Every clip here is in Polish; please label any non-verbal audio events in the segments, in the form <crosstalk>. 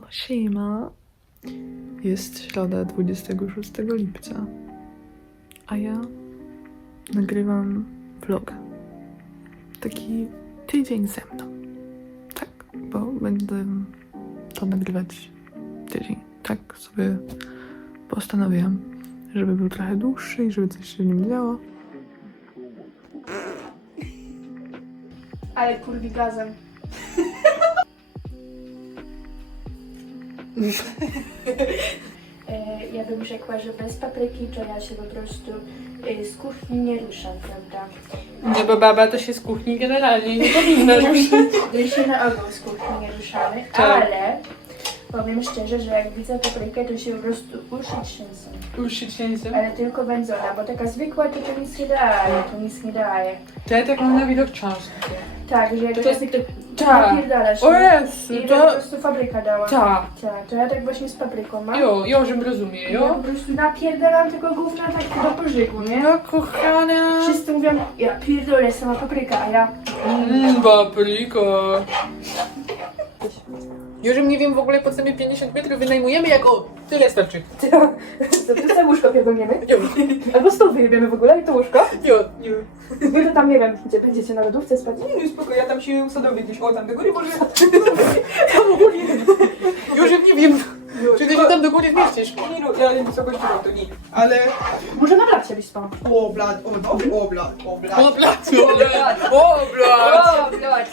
No siema. Jest środa 26 lipca, a ja nagrywam vlog. Taki tydzień ze mną. Tak, bo będę to nagrywać tydzień. Tak sobie postanowiłam, żeby był trochę dłuższy i żeby coś się nim działo. Ale kurwi gazem. Ja bym rzekła, że bez papryki to ja się po prostu e, z kuchni nie ruszam, prawda? Nie, bo baba to się z kuchni generalnie nie powinna ruszyć. My się na ogół z kuchni nie ruszamy, Tak. ale powiem szczerze, że jak widzę paprykę, to się po prostu uszy trzęsą. Uszy trzęsą. Ale tylko wędzona, bo taka zwykła to, to nic nie daje, to nic nie daje. To ja tak mam na widok książki. Tak, że jak To jest- jest to Tak. napierdalasz. O nie? Jezu, I to... to... po prostu fabryka dała. Tak. Tak, to ja tak właśnie z papryką mam. Jo, jo, żebym rozumie, Ja jo? po prostu napierdalam tego gówna tak do pożygu, nie? No kochana. Wszyscy mówią, ja pierdolę, sama papryka, a ja... Mmm, paprika. Już nie wiem w ogóle po co my 50 metrów wynajmujemy, jak o, tyle starczy. To tu sobie łóżko pierdolniemy. Jo, Albo stół wyjebiemy w ogóle i to łóżko. jo, jo. Wy to tam, nie wiem, gdzie będziecie na lodówce spać. Nie, spoko, ja tam się usadowię gdzieś, o tam do góry może... Już nie wiem, czy ty się tam do góry zmieścisz. Nie no, ja wysokości to nie. Ale... Może na blat się spał. O blad, o dobry, o blad, o blad. O, blat, o, blat, o, blat.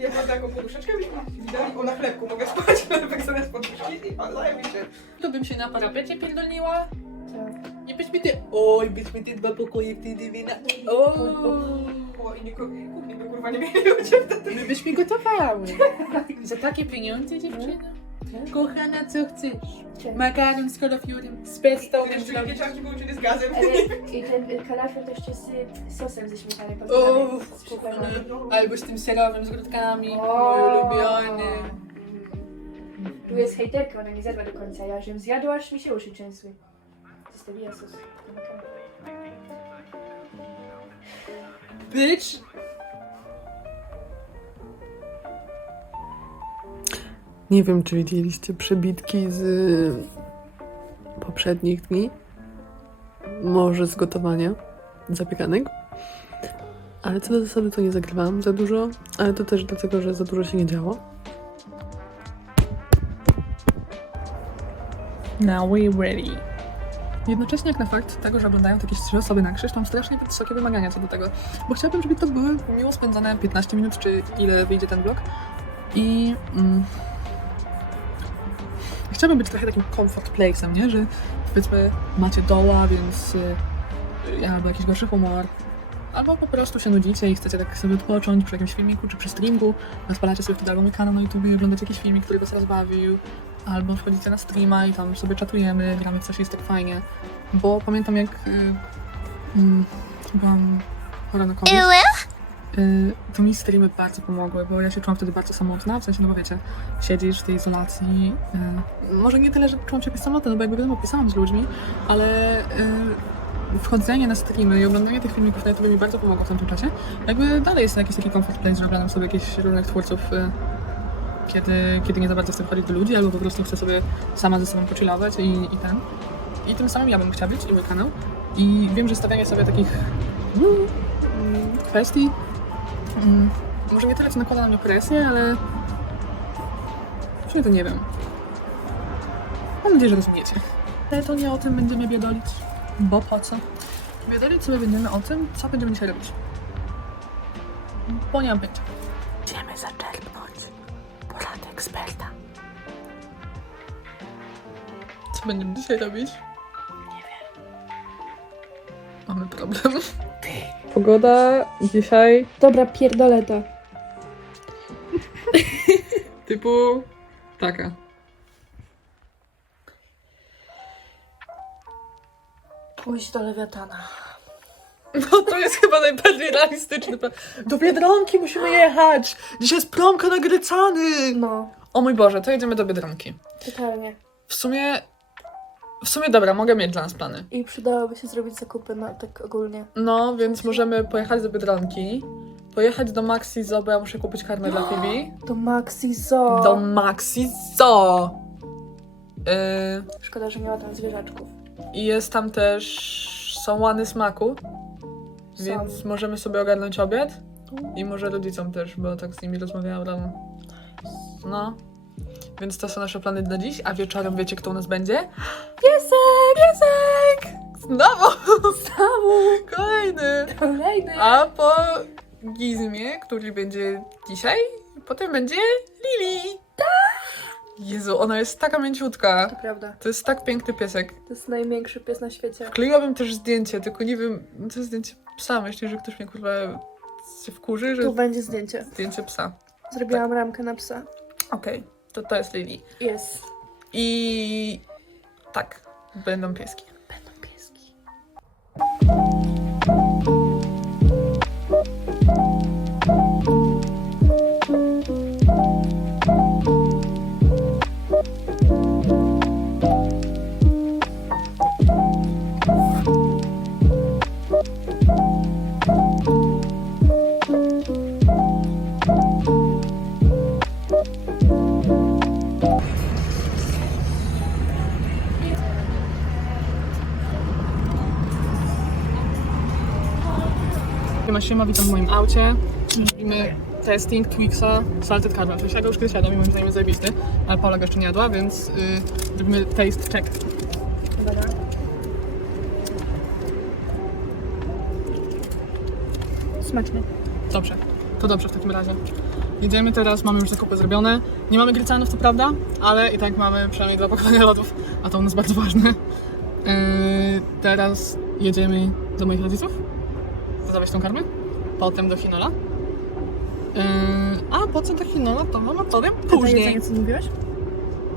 Ja mam taką poduszeczkę, byśmy widali, o na chlebku mogę spać, <laughs> chlebek sobie z poduszki i mi się. To bym się na parapecie pierdolniła. Nie byśmy ty... Oj, byśmy te dwa pokoje wtedy wyna... O, O, i nie kuchni by kurwa nie mieli ludzie wtedy. my byśmy gotowały. Za takie pieniądze, dziewczyna? Kochana, co chcesz? Makaron z kalafiorem, z pestą, Jeszcze jeszcze takie czaszki połączone z gazem. I ten kalafior to jeszcze z sosem ze O, podany. Z. Albo z tym serowym, z grudkami, mój ulubiony. Tu jest hejterka, ona nie zjadła do końca. Ja żem zjadła, aż mi się uszy trzęsły. Zostawiła sos. Bitch! Nie wiem, czy widzieliście przebitki z y, poprzednich dni. Może z gotowania zapiekanek. Ale co do zasady to nie zagrywałam za dużo, ale to też dlatego, że za dużo się nie działo. Now we ready. Jednocześnie jak na fakt tego, że oglądają to jakieś trzy osoby na krzyż, mam strasznie wysokie wymagania co do tego. Bo chciałabym, żeby to były miło spędzone 15 minut, czy ile wyjdzie ten vlog. I... Mm, chciałabym być trochę takim comfort place'em, nie? Że powiedzmy macie doła, więc y, ja albo jakiś gorszy humor, albo po prostu się nudzicie i chcecie tak sobie odpocząć przy jakimś filmiku, czy przy streamingu, rozpalacie sobie wtedy albo kanał na YouTube i oglądacie jakiś filmik, który was rozbawił, albo wchodzicie na streama i tam sobie czatujemy, gramy coś jest tak fajnie. Bo pamiętam jak y, mm, byłam chora na COVID, to mi streamy bardzo pomogły, bo ja się czułam wtedy bardzo samotna, w sensie, no bo wiecie, siedzisz w tej izolacji, y, może nie tyle, że czułam się jakoś samotna, no bo jakby wiadomo, pisałam z ludźmi, ale y, wchodzenie na streamy i oglądanie tych filmików na YouTube mi bardzo pomogło w tamtym czasie. Jakby dalej jest jakiś taki comfort place, że oglądam sobie jakichś różnych twórców, y, kiedy, kiedy nie za bardzo chcę wchodzić do ludzi, albo po prostu chcę sobie sama ze sobą pochillować i, i ten. I tym samym ja bym chciała być i mój kanał. I wiem, że stawianie sobie takich mm, mm, kwestii mm, może nie tyle co nakłada na mnie presję, ale w sumie to nie wiem. Mam nadzieję, że rozumiecie. Ale to nie o tym będziemy biedolić, bo po co? Biedolić sobie będziemy o tym, co będziemy dzisiaj robić. Bo nie mam pojęcia. Idziemy zaczerpnąć porady eksperta. Co będziemy dzisiaj robić? Nie wiem. Mamy problem. Pogoda dzisiaj Dobra, pierdolę to. <laughs> typu taka. Pójść do lewiatana. No to jest chyba najbardziej realistyczny plan. Do Biedronki musimy jechać! Dzisiaj jest promka na Grycany! No, O mój Boże, to jedziemy do Biedronki. totalnie. W sumie... W sumie dobra, mogę mieć dla nas plany. I przydałoby się zrobić zakupy, no tak ogólnie. No, więc możemy pojechać do Biedronki. pojechać do Maxi Zoo, bo ja muszę kupić karmę dla <gasps> Phoebe. To Maxi Zoo. Do Maxi Zoo! Yy, Szkoda, że miała tam zwierzaczków. I jest tam też są łany smaku, Są. więc możemy sobie ogarnąć obiad. I może rodzicom też, bo tak z nimi rozmawiałam rano. No. Więc to są nasze plany na dziś, a wieczorem wiecie kto u nas będzie? Piesek! Piesek! Znowu! Znowu! Kolejny! Kolejny! A po Gizmie, który będzie dzisiaj, potem będzie Lili. Jezu, ona jest taka mięciutka. To prawda. To jest tak piękny piesek. To jest największy pies na świecie. Wkleiłabym też zdjęcie, tylko nie wiem, to jest zdjęcie psa. Myślę, że ktoś mnie kurwa się wkurzy, że Tu będzie zdjęcie. zdjęcie psa. Zrobiłam ramkę na psa. Okej, to to jest Lili. Jest. I tak, będą pieski. Będą pieski. Siema, witam w moim aucie. Robimy testing Twixa Salted Caramel. Coś ja go już kiedyś jadłem i moim zdaniem jest zajebisty, ale Paula go jeszcze nie jadła, więc y, robimy taste check. Dobra. Smaczne. Dobrze, to dobrze w takim razie. Jedziemy teraz, mamy już zakupy zrobione. Nie mamy grycanów, to prawda, ale i tak mamy przynajmniej dwa pakowania lodów, a to u nas bardzo ważne. Yy, teraz jedziemy do moich rodziców, zabrać tą karmę, potem do Hinola. Yy, a po co do Hinola, to wam opowiem później. co mówiłeś?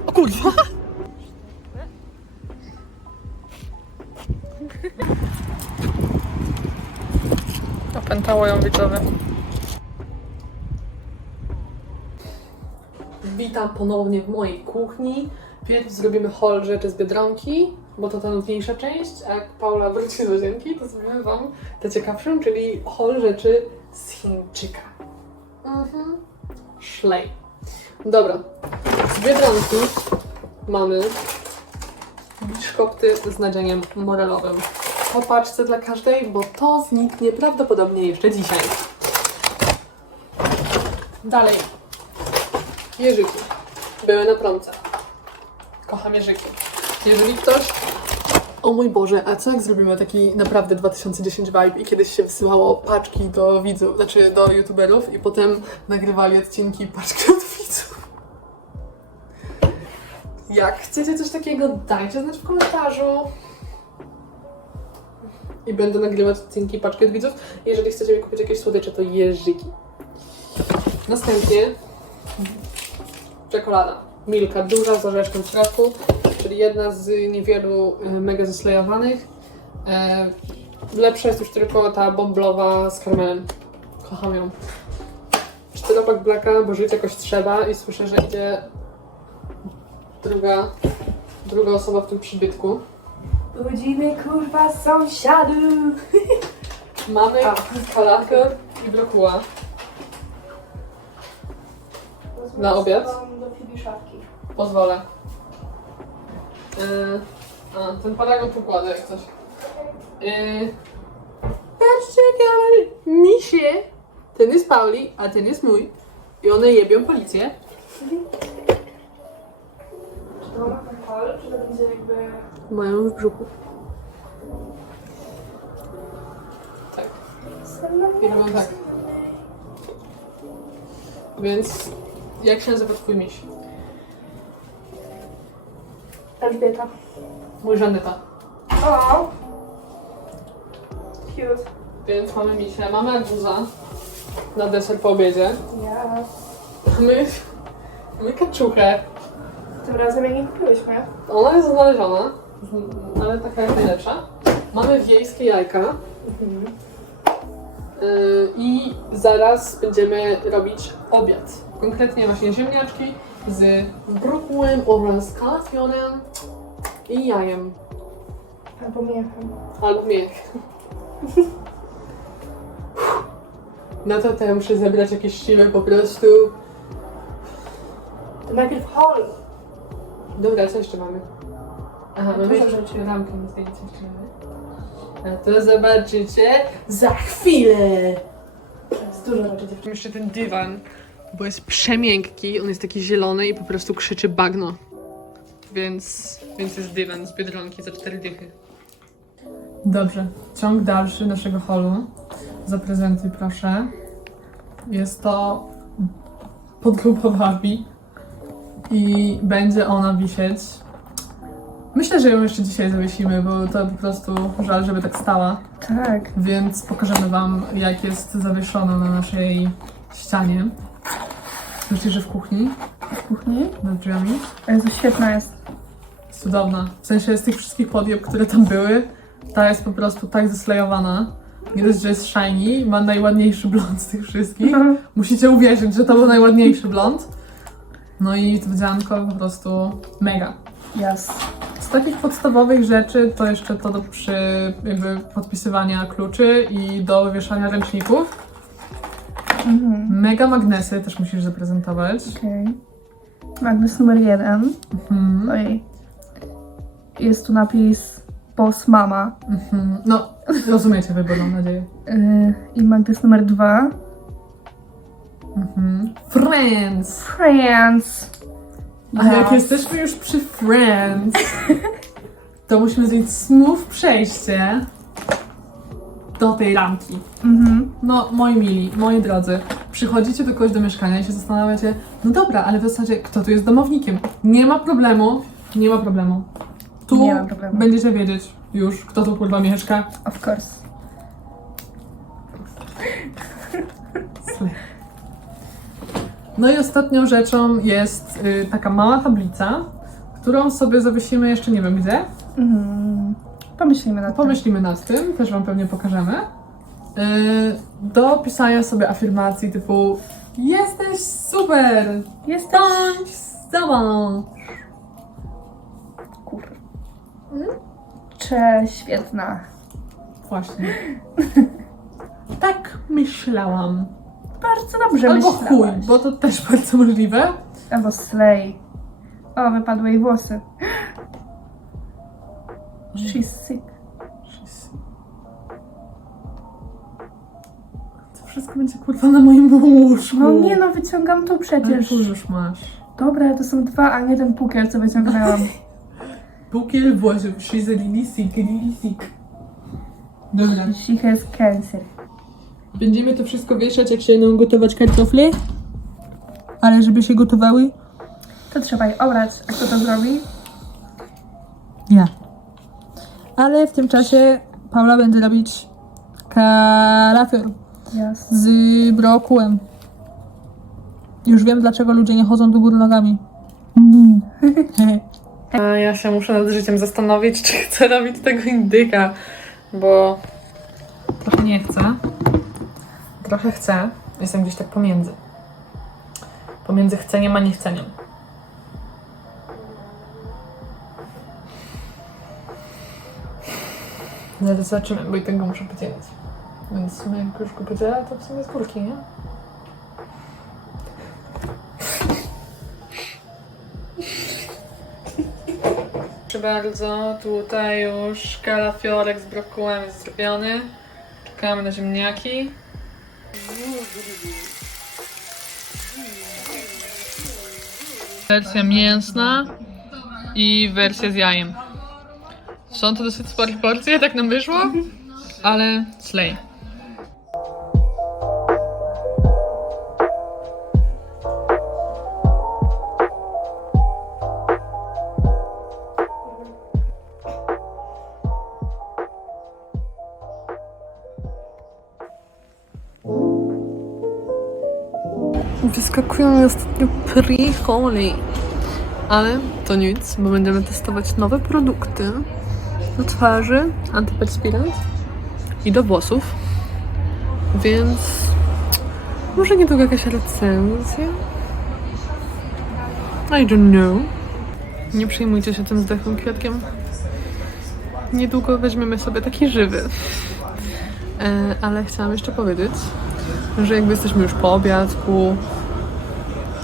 O kurwa! Opętało ją widzowie. Witam ponownie w mojej kuchni. Pierw zrobimy haul rzeczy z Biedronki, bo to ta nudniejsza część, a jak Paula wróci z łazienki, to zrobimy Wam tę ciekawszą, czyli haul rzeczy z Chińczyka. Mhm. Szlej. Dobra, z Biedronki mamy biszkopty z nadzieniem morelowym. Po paczce dla każdej, bo to zniknie prawdopodobnie jeszcze dzisiaj. Dalej. Jeżyki. Były na promce. Kocham jeżyki. Jeżeli ktoś... O mój Boże, a co jak zrobimy taki naprawdę 2010 vibe i kiedyś się wysyłało paczki do widzów, znaczy do youtuberów i potem nagrywali odcinki paczki <laughs> od widzów. Jak chcecie coś takiego, dajcie znać w komentarzu. I będę nagrywać odcinki paczki od widzów. Jeżeli chcecie mi kupić jakieś słodycze, to jeżyki. Następnie czekolada. Milka, duża z orzeszkiem w środku, czyli jedna z niewielu e, mega zeslejowanych. E, lepsza jest już tylko ta bomblowa z karmelem. Kocham ją. Czteropak blaka, bo żyć jakoś trzeba i słyszę, że idzie druga, druga osoba w tym przybytku. Budzimy kurwa sąsiadów. <laughs> Mamy kalafior i brokuła. Na obiad? Do Fibi szafki. Pozwolę. Yy, a, ten paragon tu kładę jak coś. Yy, patrzcie, jakie misie! Ten jest Pauli, a ten jest mój. I one jebią policję. Czy to ma alkohol, czy to będzie jakby... Mają w brzuchu. Tak. I robią tak. Więc jak się nazywa twój miś? Elżbieta. Mój Żanyta. O! Cute. Więc mamy misie, mamy arbuza na deser po obiedzie. Ja. Mamy, mamy kaczuchę. Tym razem jak nie kupiłyśmy. Ona jest znaleziona, ale taka jak najlepsza. Mamy wiejskie jajka. Yy, I zaraz będziemy robić obiad. Konkretnie właśnie ziemniaczki z brokułem oraz kalafionem i jajem. Albo miechem. Albo mięk. No to to ja muszę zebrać jakieś siły po prostu. To najpierw hol. Dobra, co jeszcze mamy? Aha, mamy Dużo ramkę na zdjęcie jeszcze mamy. A to zobaczycie za chwilę. Jest dużo rzeczy dziewczyny. Jeszcze ten dywan, bo jest przemiękki, on jest taki zielony i po prostu krzyczy bagno. Więc, więc jest dywan z Biedronki za cztery dychy. Dobrze, ciąg dalszy naszego holu. Zaprezentuj proszę. Jest to podróba Barbie i będzie ona wisieć. Myślę, że ją jeszcze dzisiaj zawiesimy, bo to po prostu żal, żeby tak stała. Tak. Więc pokażemy Wam, jak jest zawieszona na naszej ścianie. Myślisz, że w kuchni, W kuchni? nad drzwiami. Jezu, świetna jest. Jest cudowna. W sensie z tych wszystkich podjeb, które tam były, ta jest po prostu tak zeslejowana. Nie dość, że jest shiny, ma najładniejszy blond z tych wszystkich. Musicie uwierzyć, że to był najładniejszy blond. No i to wdzianko po prostu mega. Yes. Z takich podstawowych rzeczy to jeszcze to do przy jakby podpisywania kluczy i do wieszania ręczników. Mhm. Mega magnesy też musisz zaprezentować. Okej. Magnes numer jeden. Mhm. Ojej. Jest tu napis Boss Mama. Mhm. No, rozumiecie wybór, mam nadzieję. Yy, I magnes numer dwa. Mhm. Friends! Friends. A jak Yes. jesteśmy już przy Friends, to musimy zrobić smooth przejście do tej ramki. Mhm. No, moi mili, moi drodzy, przychodzicie do kogoś do mieszkania i się zastanawiacie, no dobra, ale w zasadzie kto tu jest domownikiem? Nie ma problemu, nie ma problemu. Tu Nie ma problemu. będziecie wiedzieć już, kto tu kurwa mieszka. Of course. No i ostatnią rzeczą jest y, taka mała tablica, którą sobie zawiesimy jeszcze nie wiem gdzie. Mhm. Pomyślimy nad tym. Pomyślimy nad tym, też Wam pewnie pokażemy. Yy, do pisania sobie afirmacji typu Jesteś super! Jest Bądź z tobą! kur. Prześwietna. Właśnie. <laughs> tak myślałam. Bardzo dobrze Albo chuj, myślałaś. bo to też <laughs> bardzo możliwe. Albo slay. O, wypadły jej włosy. She's sick. To wszystko będzie kurwa na moim łóżku. No nie no, wyciągam tu Ale przecież. tu już masz. Dobra, to są dwa, a nie ten pukiel, co wyciągnęłam. <laughs> Bukiel włosów. She's a really sick, really sick. Dobra. She has cancer. Będziemy to wszystko wieszać, jak się będą gotować kartofle. Ale żeby się gotowały? To trzeba je obrać. A kto to zrobi? Ja. Ale w tym czasie Paula będzie robić kalafior Yes. z brokułem. Już wiem, dlaczego ludzie nie chodzą do góry nogami. <laughs> A ja się muszę nad życiem zastanowić, czy chcę robić tego indyka, bo trochę nie chcę. Trochę chcę. Jestem gdzieś tak pomiędzy. Pomiędzy chceniem a niechceniem. Zaraz zobaczymy, bo i tego muszę podzielić. Więc w sumie jak już go podzielę, to w sumie z górki, nie? Proszę bardzo, tutaj już kalafiorek z brokułem jest zrobiony. Czekamy na ziemniaki. Wersja mięsna i wersja z jajem. Są to dosyć spore porcje, tak nam wyszło, ale slay. Wyskakują mi ostatnio pre-holy. Ale to nic, bo będziemy testować nowe produkty do twarzy, antyperspirant i do włosów. Więc może niedługo jakaś recenzja? I don't know. Nie przejmujcie się tym zdechłym kwiatkiem. Niedługo weźmiemy sobie taki żywy. E, ale chciałam jeszcze powiedzieć, że jakby jesteśmy już po obiadku.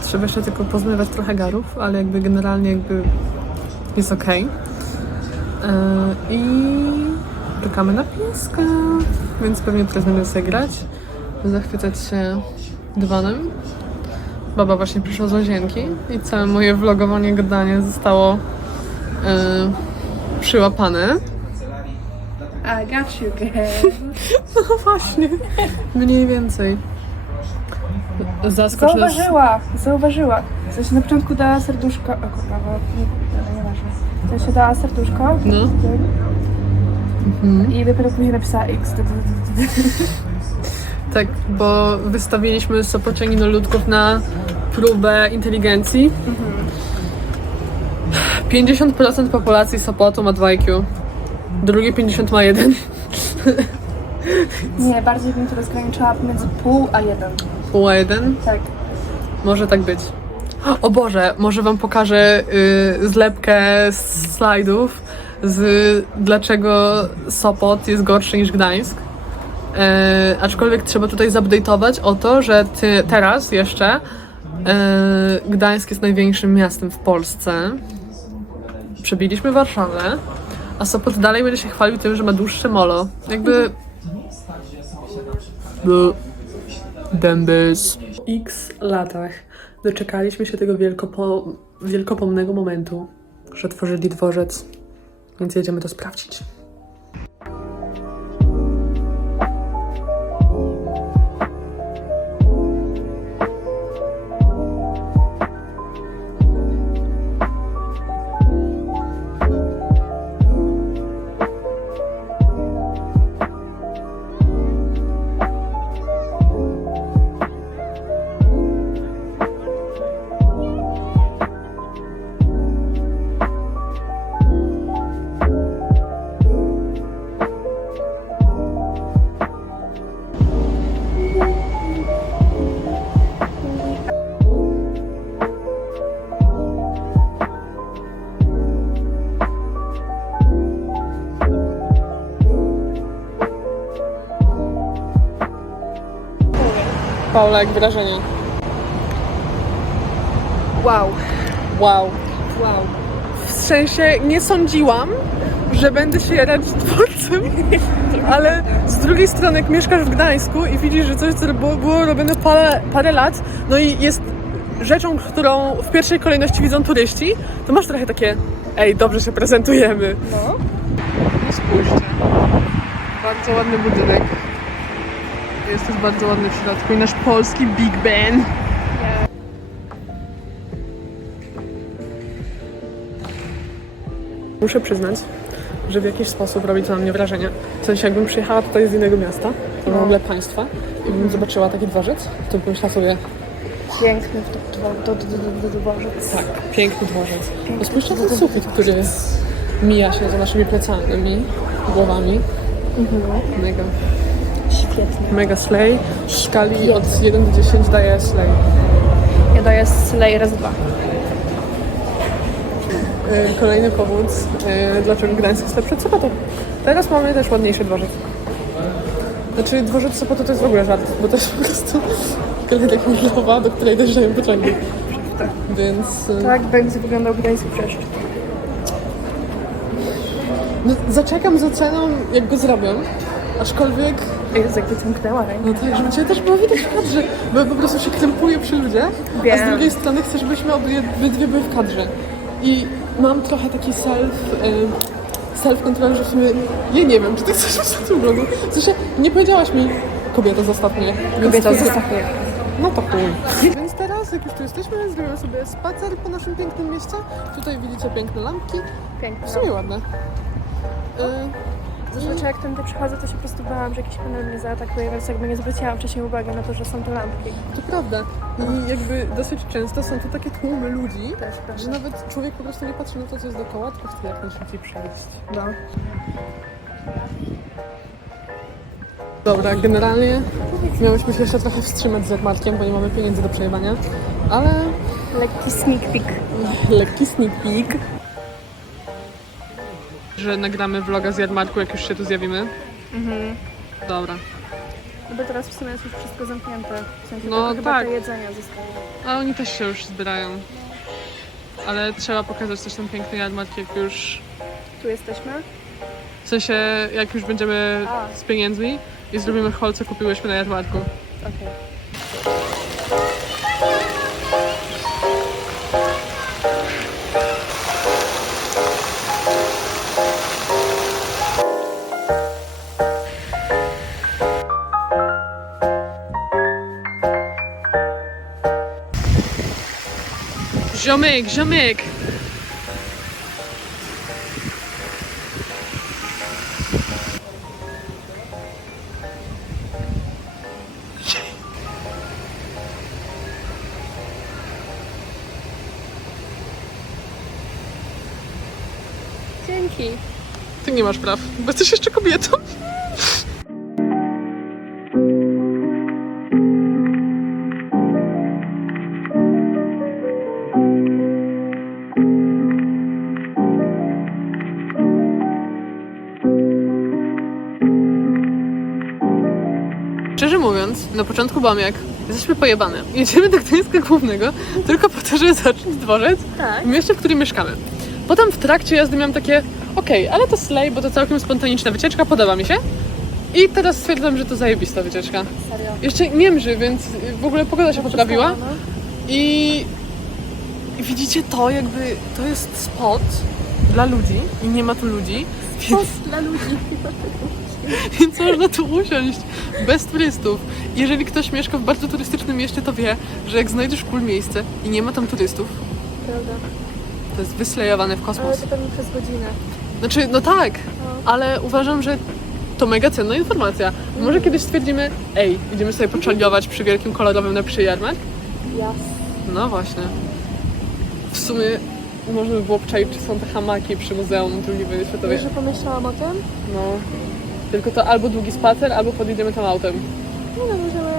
Trzeba jeszcze tylko pozmywać trochę garów, ale jakby generalnie jakby jest okej. Yy, I czekamy na pieska, więc pewnie teraz będę sobie grać, zachwycać się dywanem. Baba właśnie przyszła z łazienki i całe moje vlogowanie gadanie zostało yy, przyłapane. I got you, girl. <laughs> No właśnie, mniej więcej. Zaskocz nas. Zauważyła, zauważyła. W sensie na początku dała serduszko. O kurwa, bo W sensie dała serduszko. No. Mhm. I dopiero później napisała X. Tak, bo wystawiliśmy Sopoczanino ludków na próbę inteligencji. 50% populacji Sopotu ma 2 IQ. Drugie 50 ma 1. Nie, bardziej bym to rozgraniczyła między pół a jeden. Pół a 1. Tak. Może tak być. O Boże, może wam pokażę y, zlepkę z slajdów z dlaczego Sopot jest gorszy niż Gdańsk. E, aczkolwiek trzeba tutaj zupdate'ować o to, że ty, teraz jeszcze e, Gdańsk jest największym miastem w Polsce. Przebiliśmy Warszawę, a Sopot dalej będzie się chwalił tym, że ma dłuższe molo. Jakby... Blu. Dębys. X latach doczekaliśmy się tego wielkopo, wielkopomnego momentu, że tworzyli dworzec, więc jedziemy to sprawdzić. Paula, jak wrażenie? Wow. Wow. Wow. W sensie nie sądziłam, że będę się jarać dworcem, <laughs> ale z drugiej strony jak mieszkasz w Gdańsku i widzisz, że coś, co było, było robione parę, parę lat, no i jest rzeczą, którą w pierwszej kolejności widzą turyści, to masz trochę takie ej, dobrze się prezentujemy. No. No spójrzcie. Bardzo ładny budynek. Jest też bardzo ładny w środku i nasz polski Big Ben. Muszę przyznać, że w jakiś sposób robi to na mnie wrażenie. W sensie, jakbym przyjechała tutaj z innego miasta, w ogóle państwa, i bym zobaczyła taki dworzec, to bym myślała sobie, Piękny to dworzec. tak, piękny dworzec. Bo spójrzcie na ten sufit, który mija się za naszymi plecami, głowami. Mega. Świetnie. Mega slay. W skali od 1 do 10 daję slay. Ja daję slay raz dwa. Yy, Kolejny powód, yy, dlaczego Gdańsk jest lepszy od Sopotu. Teraz mamy też ładniejszy dworzec. Znaczy dworzec Sopotu to jest w ogóle żart, bo to jest po prostu kolejna chmurowa, do której dojeżdżają pociągi. Więc yy, Tak będzie wyglądał Gdańsk przeszcz. no, zaczekam z oceną, jak go zrobią. Aczkolwiek, Jezu, jak wyciągnęła rękę. no tak, żeby Cię też było widać w kadrze, bo ja po prostu się krępuję przy ludziach, a z Wiem. drugiej strony chcę, żebyśmy obie- obydwie były w kadrze. I mam trochę taki self, y, self-control, że w sumie, ja nie wiem, czy ty chcesz na tym vlogu. W sensie, nie powiedziałaś mi, kobieta zostaw mnie. Kobieta jest- zostawuje. No to chuj. Więc teraz, jak już tu jesteśmy, zrobimy sobie spacer po naszym pięknym mieście. Tutaj widzicie piękne lampki, w Pięknie. sumie ładne. Y, Zazwyczaj jak tędy przechodzę, to się po prostu bałam, że jakiś panel mnie zaatakuje, więc jakby nie zwróciłam wcześniej uwagi na to, że są tu lampki. To prawda. I jakby dosyć często są tu takie tłumy ludzi, To że nawet człowiek po prostu nie patrzy na to, co jest dookoła, tylko chce jak najszybciej przejść. No. Dobra, generalnie miałyśmy się jeszcze trochę wstrzymać z Jarmarkiem, bo nie mamy pieniędzy do przejebania, ale Lekki sneak peek. lekki sneak peek. Że nagramy vloga z Jarmarku, jak już się tu zjawimy. Mhm. Dobra. No bo teraz w sumie jest już wszystko zamknięte. W sensie No tylko chyba tak. te jedzenia zostały. A oni też się już zbierają. Ale trzeba pokazać też ten piękny jarmark, jak już... Tu jesteśmy. W sensie, jak już będziemy A. z pieniędzmi i zrobimy haul, co kupiłyśmy na jarmarku. Okej. Ziomyk, ziomyk! Dzięki. Ty nie masz praw, bo jesteś jeszcze kobietą. Jak, jesteśmy pojebane. Jedziemy do Gdańska Głównego tylko po to, żeby zacząć dworzec Tak. w mieście, w którym mieszkamy. Potem w trakcie jazdy miałam takie, okej, ale to slay, bo to całkiem spontaniczna wycieczka, podoba mi się. I teraz stwierdzam, że to zajebista wycieczka. Serio. Jeszcze nie mrzy, więc w ogóle pogoda się poprawiła. I, widzicie to, jakby to jest spot dla ludzi i nie ma tu ludzi, Post dla ludzi. <laughs> więc można tu usiąść bez turystów. Jeżeli ktoś mieszka w bardzo turystycznym mieście, to wie, że jak znajdziesz cool miejsce i nie ma tam turystów, Prawda. to jest wyslejowane w Ale kosmos. to pewnie przez godzinę. Znaczy, no tak, No. ale uważam, że to mega cenna informacja. Może kiedyś stwierdzimy, ej, idziemy sobie poczaliować przy wielkim kolorowym napisie jarmark? Jasne. No właśnie. W sumie można by było obczaić, czy są te hamaki przy Muzeum II Wojny Światowej. Wiesz, że pomyślałam o tym? No. Tylko to albo długi spacer, albo podjedziemy tam autem. No, no możemy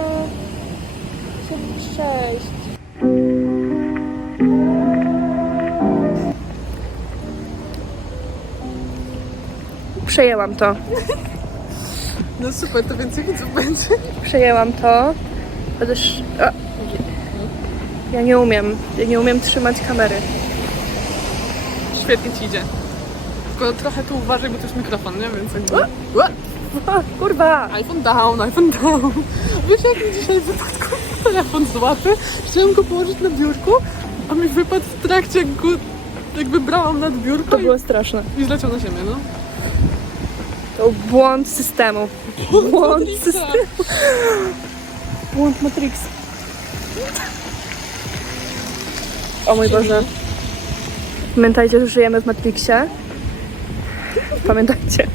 się przejść. Przejęłam to. No super, to więcej widzów będzie. Przejęłam to. Chociaż... A, ja nie umiem. Ja nie umiem trzymać kamery. Świetnie ci idzie. Tylko trochę tu uważaj, bo to jest mikrofon, nie? Więc jakby... Kurwa! iPhone down, iPhone down. Wiesz jak mi dzisiaj wypadł kurwa, telefon z łapy? Chciałam go położyć na biurku, a mi wypadł w trakcie, jak go jakby brałam nad biurko To i, było straszne. i zleciał na ziemię, no. To był błąd systemu. Błąd systemu. Błąd Matrix. O mój Boże. Pamiętajcie, że żyjemy w Matrixie. Pamiętajcie.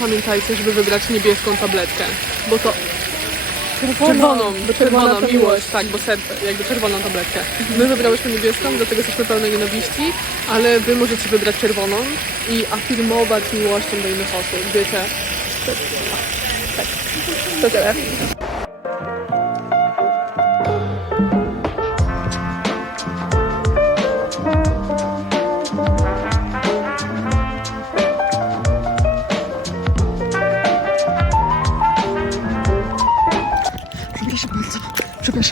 Pamiętajcie, żeby wybrać niebieską tabletkę, bo to Czerwoną, czerwoną, bo czerwoną, czerwona to miłość. tak, bo serce, jakby czerwoną tabletkę. My wybrałyśmy niebieską, dlatego jesteśmy pełne nienawiści, ale wy możecie wybrać czerwoną i afirmować miłością do innych osób, wiecie? To tyle.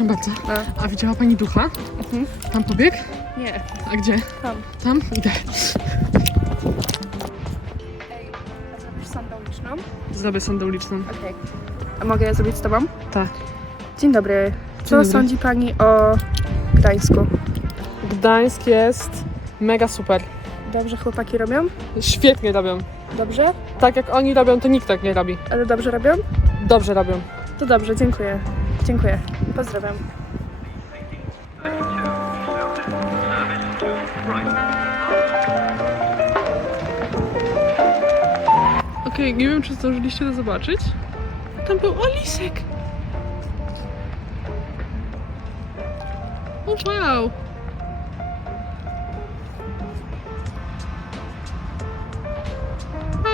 Przepraszam bardzo. A. A widziała pani ducha? Mhm. Tam pobieg? Nie. A gdzie? Tam. Tam? Idę. Ej, a zrobisz sondę uliczną? Zrobię sondę uliczną. Okej. A mogę ja zrobić z tobą? Tak. Dzień dobry. Co dobry. sądzi pani o Gdańsku? Gdańsk jest mega super. Dobrze chłopaki robią? Świetnie robią. Dobrze? Tak jak oni robią, to nikt tak nie robi. Ale dobrze robią? Dobrze robią. To dobrze, dziękuję. Dziękuję. Pozdrawiam. Okej, nie wiem, czy zdążyliście to zobaczyć. Tam był Olisek. O, wow.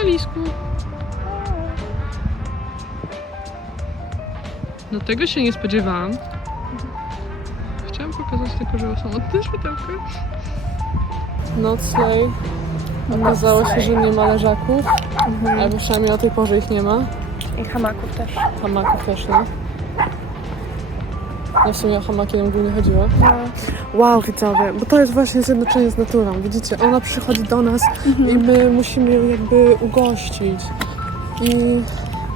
Alisku. No tego się nie spodziewałam. Chciałam pokazać tylko, że samotne światełko. Noclej. Okazało się, że nie ma leżaków. Albo przynajmniej o tej porze ich nie ma. I hamaków też. Hamaków też, no. No w sumie o hamaki nam głównie chodziło. No. Wow, widzowie, bo to jest właśnie zjednoczenie z naturą. Widzicie, ona przychodzi do nas i my musimy ją jakby ugościć. I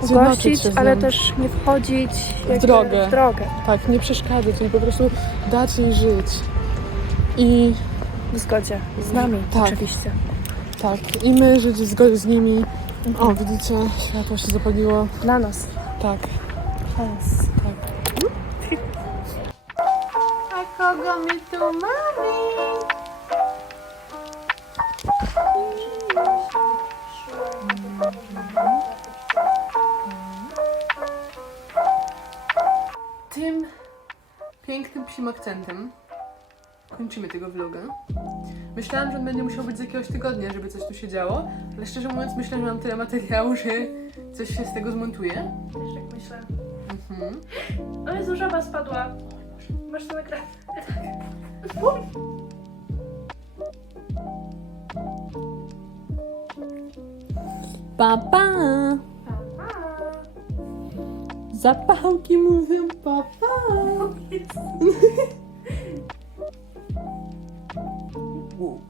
zjednoczyć Ugościć, się z ale też nie wchodzić jakby drogę. w drogę. Tak, nie przeszkadzać jej, po prostu dać jej żyć. I W zgodzie z nami Tak. oczywiście. tak, i my żyć w zgodzie z nimi. O, widzicie, światło się zapaliło. Dla nas. Tak, nas. tak. A kogo my tu mamy? Psim akcentem kończymy tego vloga. Myślałam, że on będzie musiał być z jakiegoś tygodnia, żeby coś tu się działo, ale szczerze mówiąc myślę, że mam tyle materiału, że coś się z tego zmontuje. Też tak myślę. Mhm. O Jezu, żaba spadła. Masz to nagrać. Pa, pa! Zapałki mówią pa, pa! <laughs> <laughs>